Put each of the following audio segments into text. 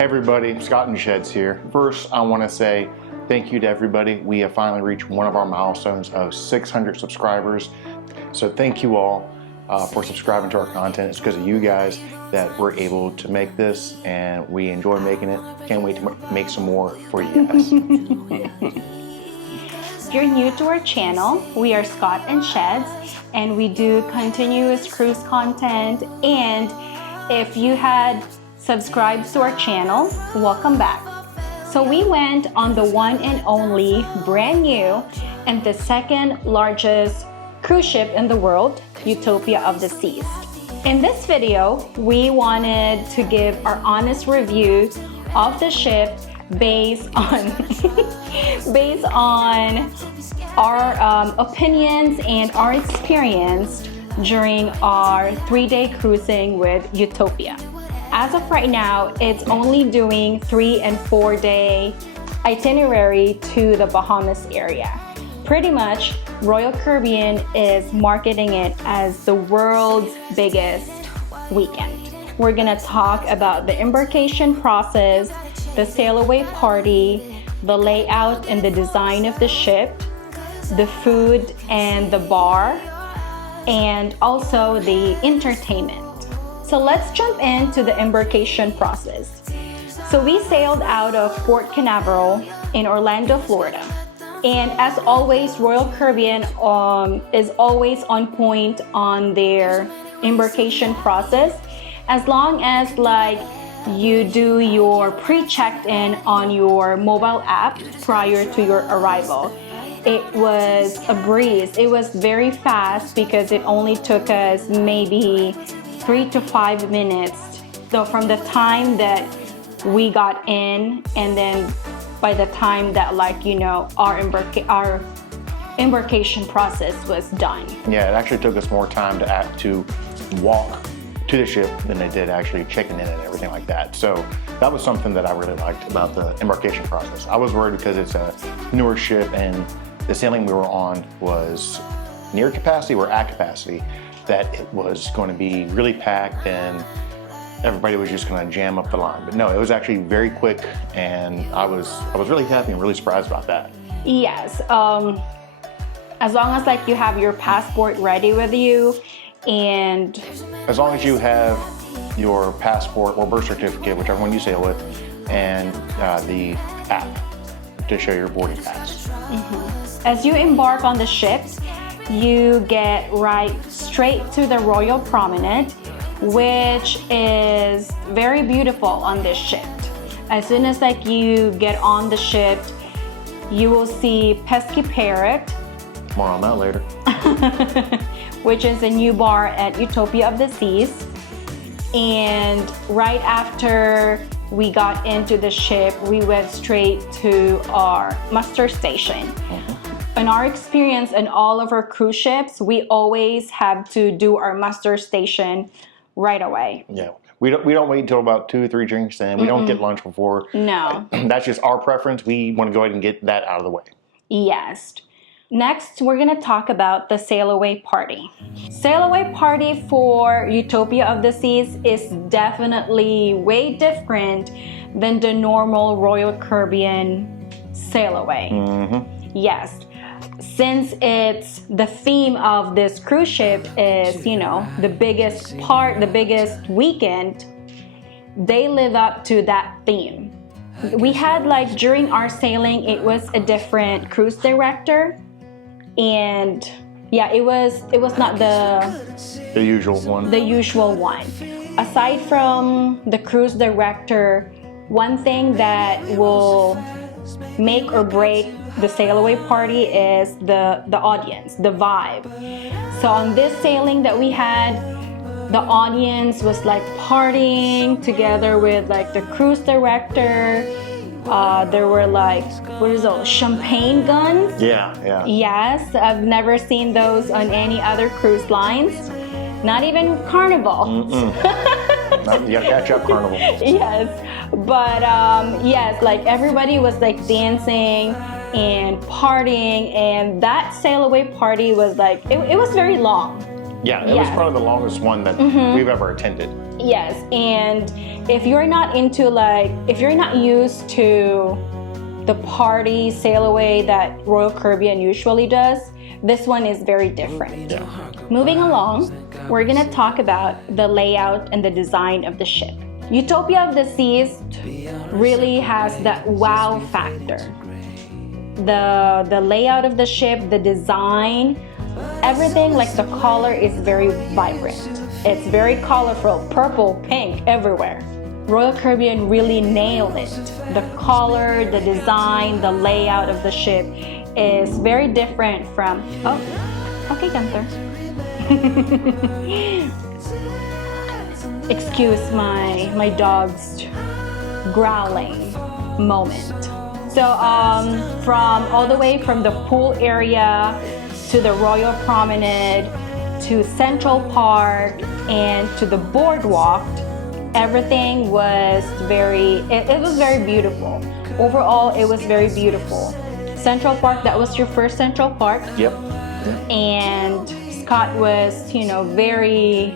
Hey everybody, Scott and Sheds here. First, I want to say thank you to everybody. We have finally reached one of our milestones of 600 subscribers. So thank you all for subscribing to our content. It's because of you guys that we're able to make this, and we enjoy making it. Can't wait to make some more for you guys. If you're new to our channel, we are Scott and Sheds, and we do continuous cruise content. And if you had subscribed to our channel, welcome back. So we went on the one and only, brand new, and the second largest cruise ship in the world, Utopia of the Seas. In this video, we wanted to give our honest review of the ship based on based on our opinions and our experience during our 3-day cruising with Utopia. As of right now, it's only doing 3- and 4-day itinerary to the Bahamas area. Pretty much, Royal Caribbean is marketing it as the world's biggest weekend. We're gonna talk about the embarkation process, the sailaway party, the layout and the design of the ship, the food and the bar, and also the entertainment. So let's jump into the embarkation process. So we sailed out of Port Canaveral in Orlando, Florida. And as always, Royal Caribbean is always on point on their embarkation process, as long as like you do your pre-checked-in on your mobile app prior to your arrival. It was a breeze. It was very fast because it only took us maybe 3 to 5 minutes. So from the time that we got in, and then by the time that our embarkation process was done. Yeah, it actually took us more time to walk to the ship than they did actually checking in and everything like that. So that was something that I really liked about the embarkation process. I was worried because it's a newer ship and the sailing we were on was near capacity or at capacity, that it was going to be really packed and everybody was just going to jam up the line. But no, it was actually very quick, and I was really happy and really surprised about that. Yes, as long as like you have your passport ready with you, and as long as you have your passport or birth certificate, whichever one you sail with, and the app to show your boarding pass. Mm-hmm. As you embark on the ship, you get right straight to the Royal Promenade, which is very beautiful on this ship. As soon as like you get on the ship, you will see Pesky Parrot. More on that later. Which is a new bar at Utopia of the Seas. And right after we got into the ship, we went straight to our muster station. Mm-hmm. In our experience in all of our cruise ships, we always have to do our muster station right away. Yeah, we don't wait until about 2 or 3 drinks in. We don't get lunch before. No. That's just our preference. We want to go ahead and get that out of the way. Yes. Next, we're going to talk about the sailaway party. Sailaway party for Utopia of the Seas is definitely way different than the normal Royal Caribbean sailaway. Mm-hmm. Yes. Since it's the theme of this cruise ship is, the biggest weekend, they live up to that theme. We had during our sailing, it was a different cruise director, and yeah, it was not the usual one. The usual one. Aside from the cruise director, one thing that will make or break the sailaway party is the audience, the vibe. So on this sailing that we had, the audience was partying together with the cruise director. There were champagne guns. Yeah. Yes, I've never seen those on any other cruise lines. Not even Carnival. You gotta catch up, Carnival. Yes, but yes, everybody was dancing and partying, and that sailaway party was it was very long. Yeah, it was probably the longest one that we've ever attended. Yes, and if you're not into if you're not used to the party sailaway that Royal Caribbean usually does, this one is very different. Yeah. Moving along, we're gonna talk about the layout and the design of the ship. Utopia of the Seas really has that wow factor. The layout of the ship, the design, everything, like the color is very vibrant. It's very colorful, purple, pink, everywhere. Royal Caribbean really nailed it. The color, the design, the layout of the ship is very different from, oh, okay, Gunther. Excuse my dog's growling moment. So from all the way from the pool area to the Royal Promenade to Central Park and to the Boardwalk, everything was it was very beautiful. Overall, it was very beautiful. Central Park, that was your first Central Park. Yep. And Scott was, very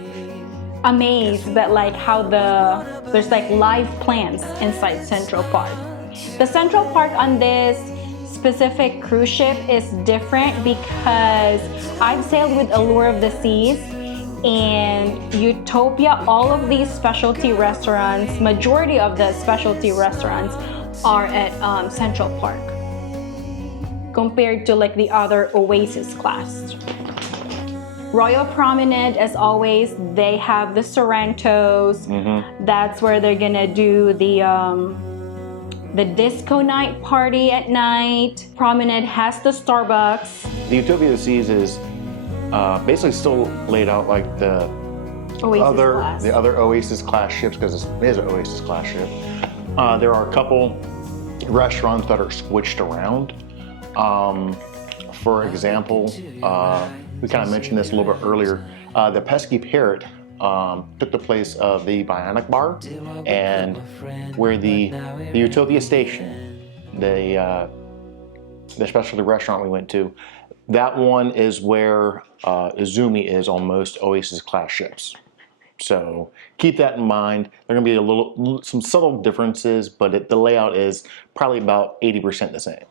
amazed that like how there's like live plants inside Central Park. The Central Park on this specific cruise ship is different because I've sailed with Allure of the Seas and Utopia. All of these specialty restaurants, majority of the specialty restaurants are at Central Park compared to like the other Oasis class. Royal Promenade, as always, they have the Sorrentos. That's where they're gonna do the disco night party at night. Promenade has the Starbucks. The Utopia of the Seas is basically still laid out like the other Oasis class ships, because it is an Oasis class ship. There are a couple restaurants that are switched around. For example, we kind of mentioned this a little bit earlier. The Pesky Parrot took the place of the Bionic Bar, and where the Utopia Station, the specialty restaurant we went to, that one is where Izumi is on most Oasis class ships. So keep that in mind. There are going to be some subtle differences, but the layout is probably about 80% the same.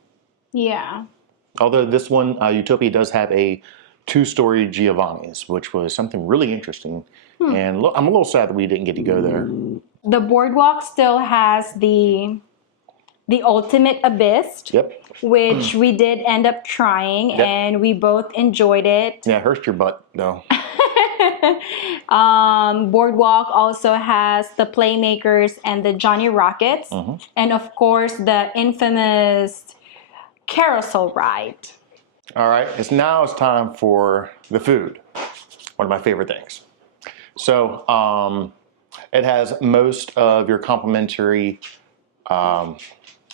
Yeah. Although this one, Utopia does have a 2-story Giovanni's, which was something really interesting. And I'm a little sad that we didn't get to go there. The Boardwalk still has the ultimate abyss, which we did end up trying, and we both enjoyed it. Yeah, it hurts your butt though. Boardwalk also has the Playmakers and the Johnny Rockets, and of course the infamous carousel ride. All right, it's time for the food. One of my favorite things. So it has most of your complimentary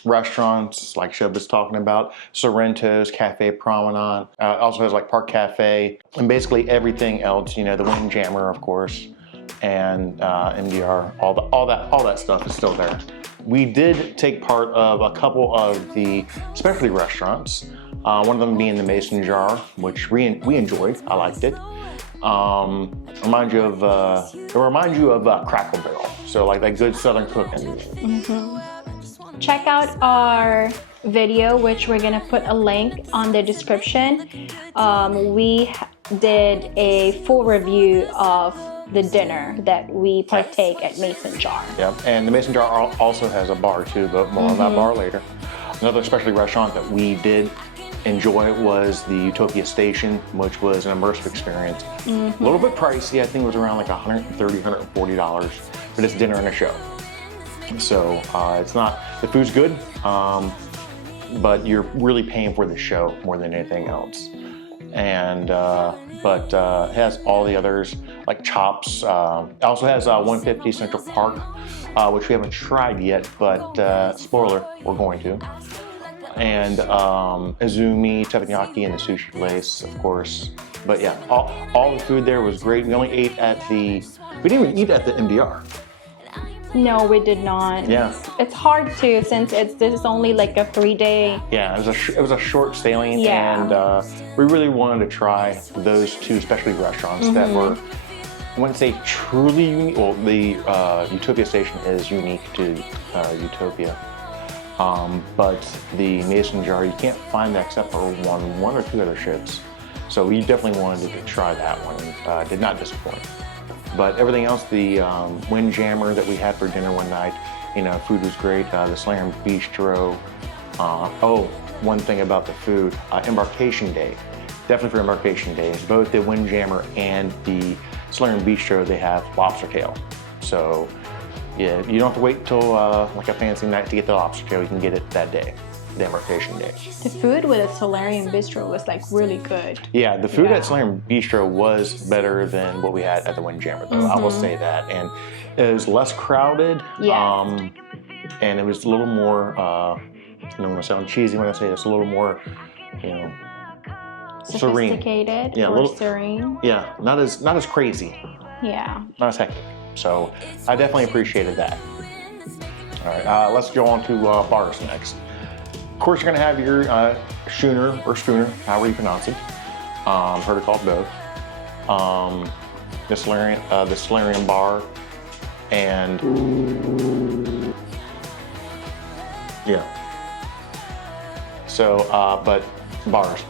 restaurants, like Shub was talking about, Sorrento's, Cafe Promenade. Also has like Park Cafe, and basically everything else. The Windjammer, of course, and MDR. All that stuff is still there. We did take part of a couple of the specialty restaurants. One of them being the Mason Jar, which we enjoyed. I liked it. It reminds you of Cracker Barrel. So like that good Southern cooking. Check out our video, which we're gonna put a link on the description. We did a full review of the dinner that we partake at Mason Jar. Yep, and the Mason Jar also has a bar too, but more on that bar later. Another specialty restaurant that we did enjoy was the Utopia Station, which was an immersive experience. A little bit pricey. I think it was around like $130, $140 for this dinner and a show. So it's not, the food's good, but you're really paying for the show more than anything else. And but it has all the others like Chops. It also has 150 Central Park, which we haven't tried yet, but spoiler, we're going to. And Izumi, teppanyaki, and the sushi place, of course. But yeah, all the food there was great. We only ate we didn't even eat at the MDR. No, we did not. Yeah. It's hard to, since this is only like a 3-day. Yeah, it was a short sailing, Yeah. and we really wanted to try those two specialty restaurants that were I wouldn't say truly unique. Well, the Utopia station is unique to Utopia. But the mason jar, you can't find that except for one or two other ships. So we definitely wanted to try that one. Did not disappoint. But everything else, the windjammer that we had for dinner one night, you know, food was great. The Slam Bistro. Oh, one thing about the food, embarkation day. Definitely for embarkation days, both the windjammer and the Slam Bistro, they have lobster tail. So yeah, you don't have to wait till like a fancy night to get the lobster tail. You can get it that day, the embarkation day. The food with the Solarium Bistro was like really good. Yeah, the food at Solarium Bistro was better than what we had at the Windjammer, though. I will say that. And it was less crowded. Yeah. And it was a little more, I don't want to sound cheesy when I say this, a little more, you know, serene. Sophisticated, Yeah, or serene. Yeah, not as crazy. Yeah. Not as hectic. So I definitely appreciated that. All right, let's go on to bars next. Of course, you're gonna have your schooner or schooner, however you pronounce it. Heard it called both. The Solarium bar, and yeah. So, but bars.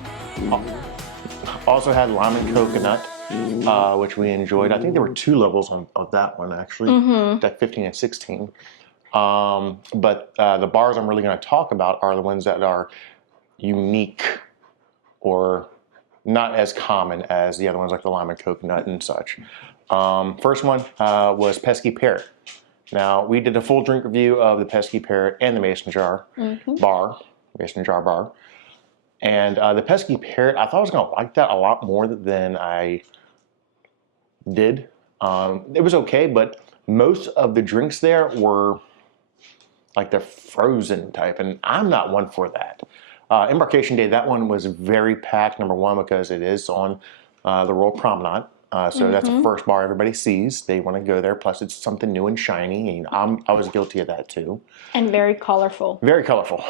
Also had lime and coconut, which we enjoyed. I think there were 2 levels of that one actually, deck 15 and 16. But the bars I'm really going to talk about are the ones that are unique or not as common as the other ones like the lime and coconut and such. First one was Pesky Parrot. Now, we did a full drink review of the Pesky Parrot and the Mason Jar bar, Mason Jar bar. And the Pesky Parrot, I thought I was going to like that a lot more than I did. It was okay, but most of the drinks there were like the frozen type, and I'm not one for that. Embarkation Day, that one was very packed, number one, because it is on the Royal Promenade. So that's the first bar everybody sees. They want to go there. Plus, it's something new and shiny. And I was guilty of that too. And very colorful. Very colorful.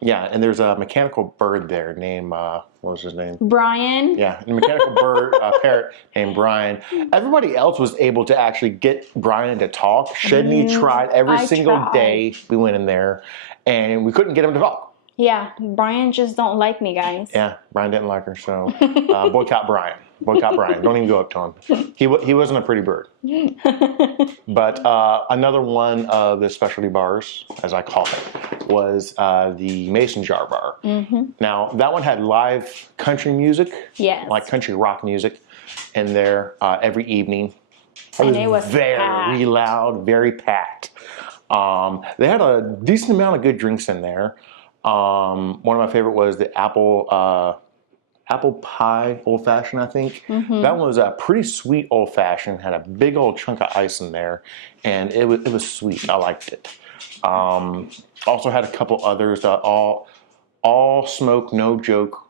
Yeah, and there's a mechanical bird there named, what was his name? Brian. Yeah, a mechanical bird, parrot named Brian. Everybody else was able to actually get Brian to talk. Shedney tried every single day we went in there, and we couldn't get him to talk. Yeah, Brian just don't like me, guys. Yeah, Brian didn't like her, so boycott Brian. Boycott Brian. Don't even go up to him. He wasn't a pretty bird. But another one of the specialty bars, as I call it, was the Mason Jar bar. Now, that one had live country music, like country rock music, in there every evening. It was very loud, very packed. They had a decent amount of good drinks in there. One of my favorite was the apple pie old fashioned, I think. That one was a pretty sweet old fashioned, had a big old chunk of ice in there, and it was sweet. I liked it. Also had a couple others, all smoke, no joke.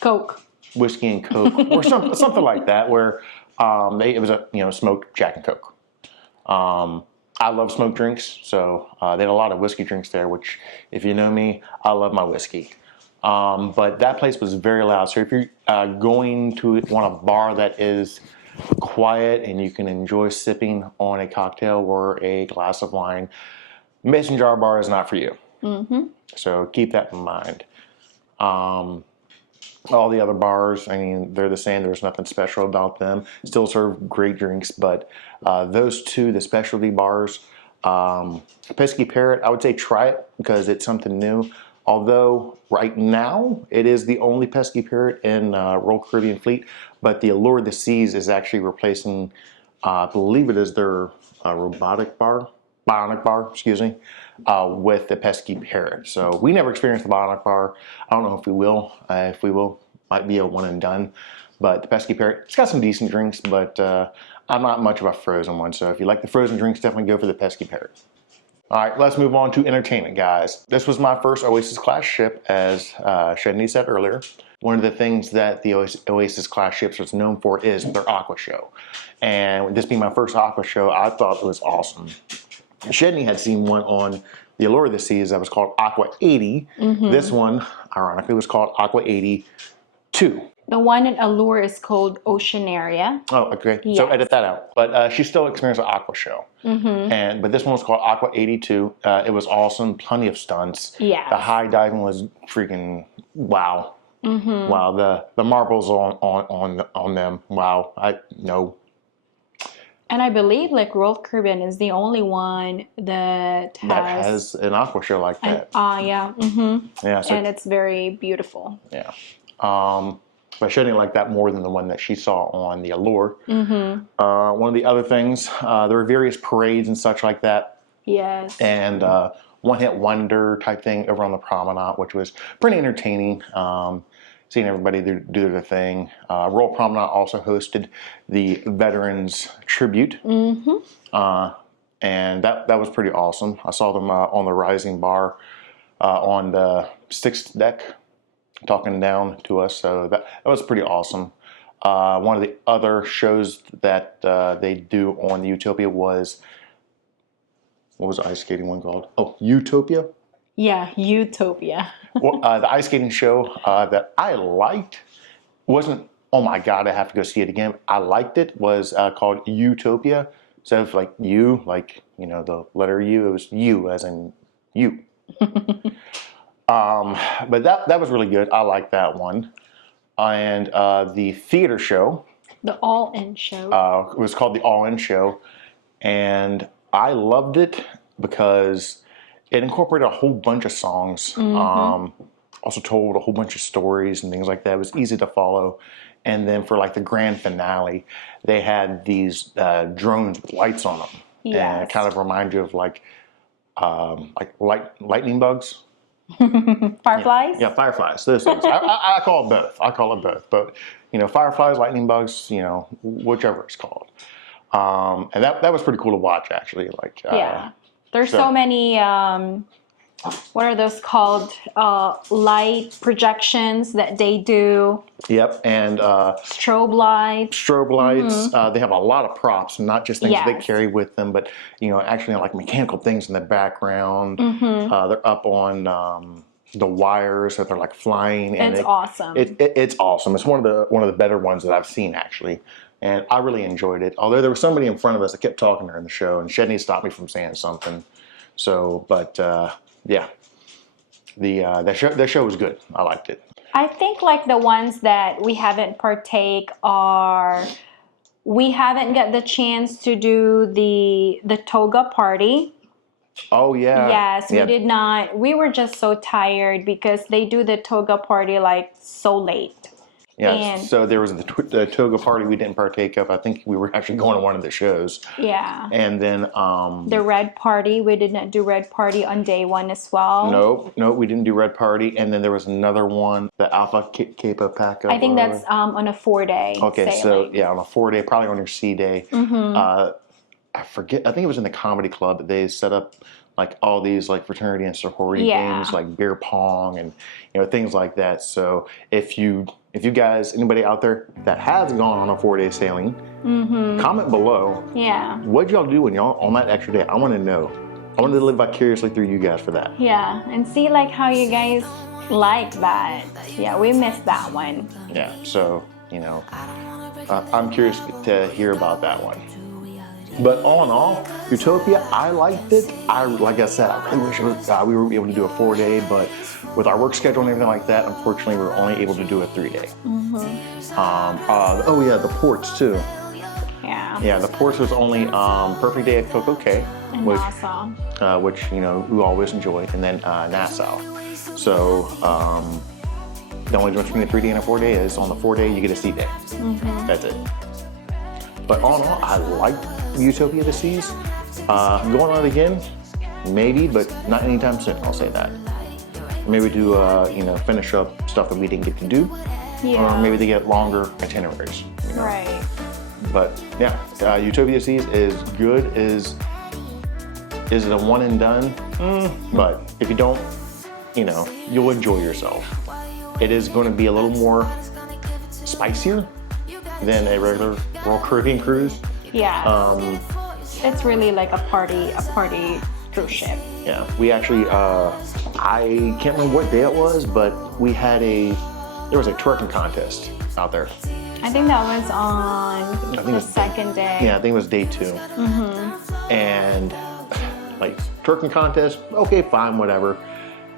Coke. Whiskey and Coke, or something like that, where it was a smoked Jack and Coke. I love smoked drinks, so they had a lot of whiskey drinks there, which, if you know me, I love my whiskey. But that place was very loud. So if you're going to want a bar that is quiet and you can enjoy sipping on a cocktail or a glass of wine, Mason Jar Bar is not for you. So keep that in mind. All the other bars, I mean, they're the same. There's nothing special about them. Still serve great drinks, but those two, the specialty bars, Pesky Parrot, I would say try it because it's something new. Although right now it is the only Pesky Parrot in Royal Caribbean Fleet, but the Allure of the Seas is actually replacing, I believe it is their bionic bar, excuse me, with the Pesky Parrot. So we never experienced the bionic bar. I don't know if we will. If we will, might be a one and done. But the Pesky Parrot, it's got some decent drinks, but I'm not much of a frozen one. So if you like the frozen drinks, definitely go for the Pesky Parrot. All right, let's move on to entertainment, guys. This was my first Oasis class ship, as Shedney said earlier. One of the things that the Oasis class ships is known for is their Aqua Show. And this being my first Aqua Show, I thought it was awesome. Shedney had seen one on the Allure of the Seas that was called Aqua 80. This one, ironically, was called Aqua 82. The one in Allure is called Oceanaria. Oh, okay. So Yes. edit that out. But she still experienced the Aqua Show. But this one was called Aqua 82. It was awesome. Plenty of stunts. Yes. The high diving was freaking wow. Wow. The marbles on them. Wow. And I believe like Royal Caribbean is the only one that has an Aqua Show like that. Yeah. Yeah. So, And it's very beautiful. yeah. But she didn't like that more than the one that she saw on the Allure. One of the other things, there were various parades and such like that. Yes. And one-hit wonder type thing over on the promenade, which was pretty entertaining. Seeing everybody do their thing. Royal Promenade also hosted the Veterans Tribute. And that was pretty awesome. I saw them on the rising bar on the 6th deck, talking down to us, so that was pretty awesome. One of the other shows that they do on the Utopia was, what was the ice skating one called? Oh, Utopia? Yeah, Utopia. Well, the ice skating show that I liked wasn't, oh my God, I have to go see it again. I liked it, was called Utopia. So if like you, like, you know, the letter U, it was you as in you. But that was really good. I liked that one. And the theater show. The All-In Show. It was called the All-In Show. And I loved it because it incorporated a whole bunch of songs. Also told a whole bunch of stories and things like that. It was easy to follow. And then for like the grand finale, they had these drones with lights on them. Yes. And it kind of reminds you of like lightning bugs. Fireflies? Yeah, fireflies. Those things. I call it both. But you know, fireflies, lightning bugs, you know, whichever it's called. And that was pretty cool to watch, actually. Like, yeah. There's so many. What are those called? Light projections that they do. Yep, and Strobe lights. They have a lot of props, not just things that they carry with them, but you know, actually like mechanical things in the background. They're up on the wires that they're like flying. And it's awesome. It's awesome. It's one of the better ones that I've seen, actually. And I really enjoyed it. Although there was somebody in front of us that kept talking during the show, and Shedney stopped me from saying something. So, but yeah, that show was good. I liked it. I think like the ones that we haven't partake are, we haven't got the chance to do the toga party. Oh yeah. Yes, we did not. We were just so tired because they do the toga party like so late. Yeah, so there was the toga party we didn't partake of. I think we were actually going to one of the shows. Yeah. And then the red party, we did not do red party on day one as well. No, we didn't do red party. And then there was another one, the Alpha Kappa Pack. I think that's on a 4-day. Okay, sailing. So yeah, on a 4-day, probably on your C day. I forget. I think it was in the comedy club. They set up like all these like fraternity and sorority games, like beer pong and you know things like that. So if you guys, anybody out there that has gone on a 4-day sailing, comment below. Yeah. What'd y'all do when y'all on that extra day? I want to know. I want to live vicariously through you guys for that. Yeah, and see like how you guys like that. Yeah, we missed that one. Yeah. So you know, I'm curious to hear about that one. But all in all, Utopia, I liked it. Like I said, I really wish we were able to do a 4-day, but with our work schedule and everything like that, unfortunately, we were only able to do a 3-day. Oh yeah, the ports too. Yeah. Yeah, the ports was only Perfect Day at Coco Cay, which you know we always enjoy, and then Nassau. So the only difference between a 3-day and a 4-day is on the 4-day you get a sea day. That's it. But all in all, I liked Utopia the Seas. Going on it again, maybe, but not anytime soon. I'll say that. Maybe do you know, finish up stuff that we didn't get to do, or maybe they get longer itineraries. You know? Right. But yeah, Utopia Seas is good. Is it a one and done? But if you don't, you know, you'll enjoy yourself. It is going to be a little more spicier than a regular Royal Caribbean cruise. Yeah. It's really like a party cruise ship. Yeah, we actually, I can't remember what day it was, but we had a there was a twerking contest out there. I think that was on the second day. Yeah, I think it was day 2. And like twerking contest, okay, fine, whatever.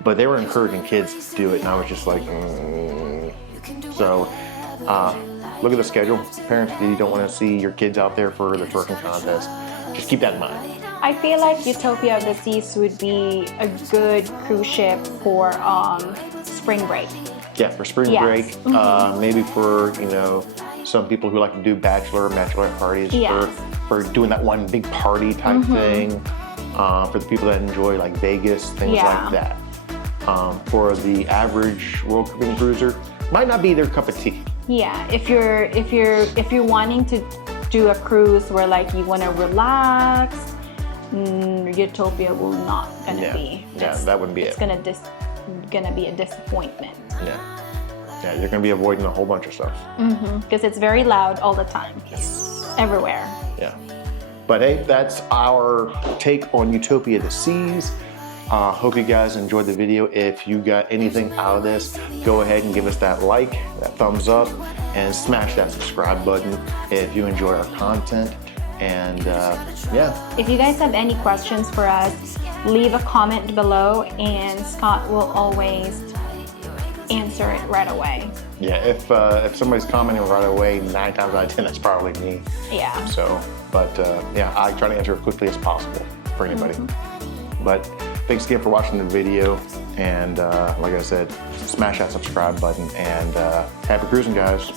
But they were encouraging kids to do it, and I was just like, So, look at the schedule. Parents, if you don't want to see your kids out there for the twerking contest, just keep that in mind. I feel like Utopia of the Seas would be a good cruise ship for spring break. Yeah, for spring break, maybe for, you know, some people who like to do bachelorette parties, for doing that one big party type thing, for the people that enjoy like Vegas, things like that. For the average world cruising cruiser, might not be their cup of tea. Yeah, if you're wanting to do a cruise where like you want to relax, Utopia will not gonna be. That wouldn't be it. It's gonna be a disappointment. Yeah, you're gonna be avoiding a whole bunch of stuff. Because it's very loud all the time, everywhere. Yeah, but hey, that's our take on Utopia of the Seas. Hope you guys enjoyed the video. If you got anything out of this, go ahead and give us that like, that thumbs up, and smash that subscribe button if you enjoy our content. And if you guys have any questions for us, leave a comment below and Scott will always answer it right away. Yeah, if somebody's commenting right away, 9 times out of 10 that's probably me. Yeah. So, but I try to answer as quickly as possible for anybody. But thanks again for watching the video, and like I said, smash that subscribe button, and happy cruising, guys.